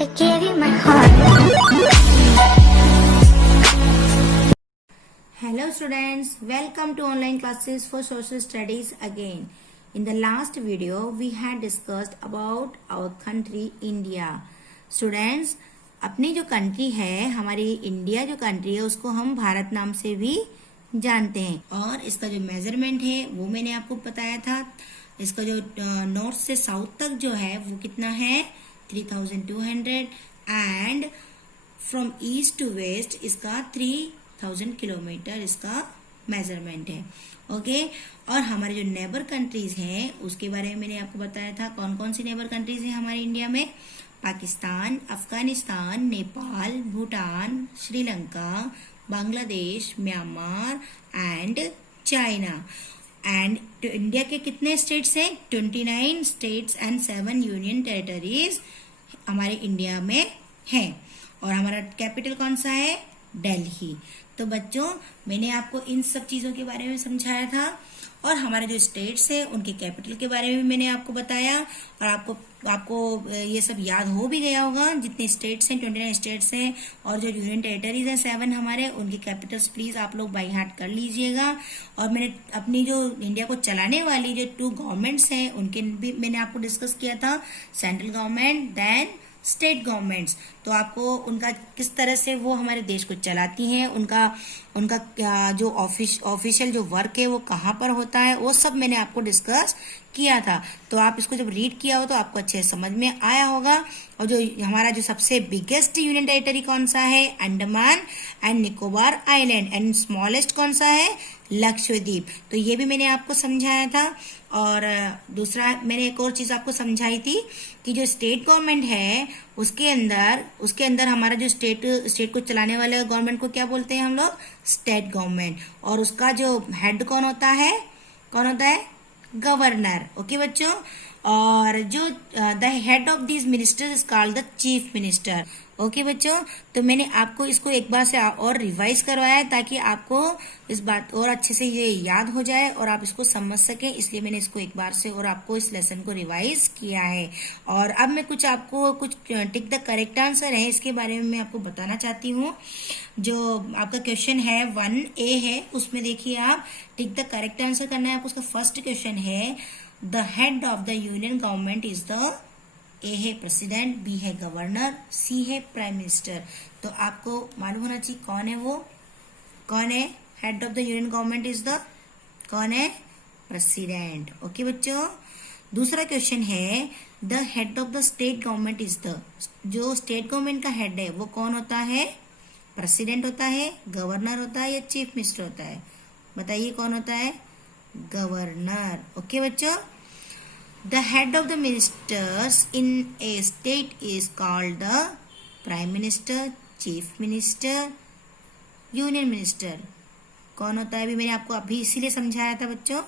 I gave you my heart. Hello students, welcome to online classes for social studies again. In the last video we had discussed about our country India. Students, अपनी जो country है, हमारी India जो country है, उसको हम भारत नाम से भी जानते हैं। और इसका जो मेजरमेंट है वो मैंने आपको बताया था। इसका जो नॉर्थ से साउथ तक जो है वो कितना है 3200 and from east to west इसका 3000 किलोमीटर इसका मेजरमेंट है। ओके, और हमारे जो नेबर कंट्रीज हैं उसके बारे में मैंने आपको बताया था। कौन कौन सी नेबर कंट्रीज हैं हमारे इंडिया में? Pakistan, Afghanistan, Nepal, Bhutan, Sri Lanka, Bangladesh, Myanmar and China. And India के कितने स्टेट्स हैं? 29 स्टेट्स एंड 7 यूनियन टेरिटरीज हमारे इंडिया में हैं। और हमारा कैपिटल कौन सा है? दिल्ली। तो बच्चों, मैंने आपको इन सब चीजों के बारे में समझाया था और हमारे जो स्टेट्स हैं उनके कैपिटल के बारे में मैंने आपको बताया। और आपको ये सब याद हो भी गया होगा। जितने स्टेट्स हैं 29 स्टेट्स हैं और जो यूनियन टेरिटरीज हैं 7 हमारे, उनके कैपिटल्स प्लीज आप लोग बाई हार्ट कर लीजिएगा। और मैंने अपनी जो इंडिया को चलाने वाली जो 2 गवर्नमेंट्स हैं उनके भी मैंने आपको डिस्कस किया था, central government then state governments. तो आपको उनका किस तरह से वो हमारे देश को चलाती हैं, उनका जो ऑफिशियल जो वर्क है वो कहाँ पर होता है, वो सब मैंने आपको डिस्कस किया था। तो आप इसको जब रीड किया हो तो आपको अच्छे से समझ में आया होगा। और जो हमारा जो सबसे बिगेस्ट यूनियन टेरिटरी कौन सा है? Andaman and Nicobar island. And smallest कौन सा है? लक्षद्वीप। तो ये भी मैंने आपको समझाया था। और दूसरा मैंने एक और चीज आपको समझाई थी कि जो स्टेट गवर्नमेंट है उसके अंदर हमारा जो स्टेट को चलाने वाले गवर्नमेंट को क्या बोलते हैं हम लोग? State government. और उसका जो हेड कौन होता है? गवर्नर। ओके बच्चों। और जो the head of this minister is called the chief minister. Okay बच्चों, तो मैंने आपको इसको एक बार से और रिवाइज करवाया है ताकि आपको इस बात और अच्छे से ये याद हो जाए और आप इसको समझ सकें, इसलिए मैंने इसको एक बार से और आपको इस लेसन को रिवाइज किया है। और अब मैं आपको कुछ टिक द करेक्ट आंसर है इसके बारे में मैं आपको बताना चाहती हूँ। जो आपका क्वेश्चन है 1A है, उसमें देखिए आप टिक द करेक्ट आंसर करना है आपको। उसका फर्स्ट क्वेश्चन है the head of the union government is the ए है प्रेसिडेंट, बी है गवर्नर, सी है प्राइम मिनिस्टर। तो आपको मालूम होना चाहिए कौन है वो, कौन है head of the union government is the, कौन है? प्रेसिडेंट। ओके बच्चों। दूसरा क्वेश्चन है the head of the state government is the, जो स्टेट गवर्नमेंट का हेड है वो कौन होता है? प्रेसिडेंट होता है, गवर्नर होता है या चीफ मिनिस्टर होता है? बताइए कौन होता है? गवर्नर। ओके बच्चों। The head of the ministers in a state is called the prime minister, chief minister, union minister. कौन होता है? अभी मैंने आपको अभी इसीलिए समझाया था बच्चों,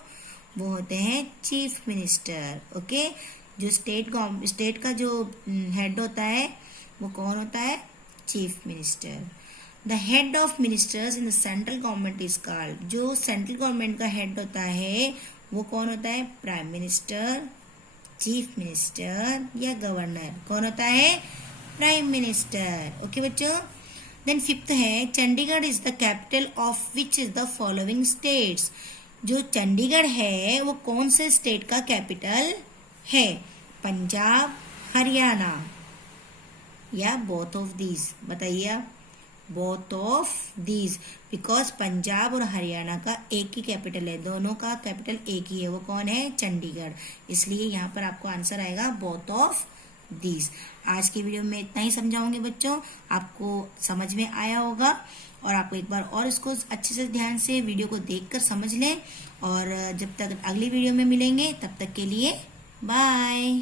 वो होते हैं चीफ मिनिस्टर। ओके, जो स्टेट का जो हेड होता है वो कौन होता है? Chief minister. The head of ministers in the central government is called, जो सेंट्रल गवर्नमेंट का हेड होता है वो कौन होता है? प्राइम मिनिस्टर, चीफ मिनिस्टर या गवर्नर। कौन होता है? Prime minister. ओके बच्चों। देन 5th है Chandigarh is the capital of which is the following states. जो चंडीगढ़ है वो कौन से स्टेट का कैपिटल है? पंजाब, हरियाणा या बोथ ऑफ दीज? बताइए आप। Both of these, because Punjab और हरियाणा का एक ही कैपिटल है, दोनों का कैपिटल एक ही है, वो कौन है? चंडीगढ़। इसलिए यहाँ पर आपको आंसर आएगा बोथ ऑफ दीज। आज की वीडियो में इतना ही समझाऊंगी बच्चों, आपको समझ में आया होगा। और आपको एक बार और इसको अच्छे से ध्यान से वीडियो को देखकर समझ लें। और जब तक अगली वीडियो में मिलेंगे तब तक के लिए बाय।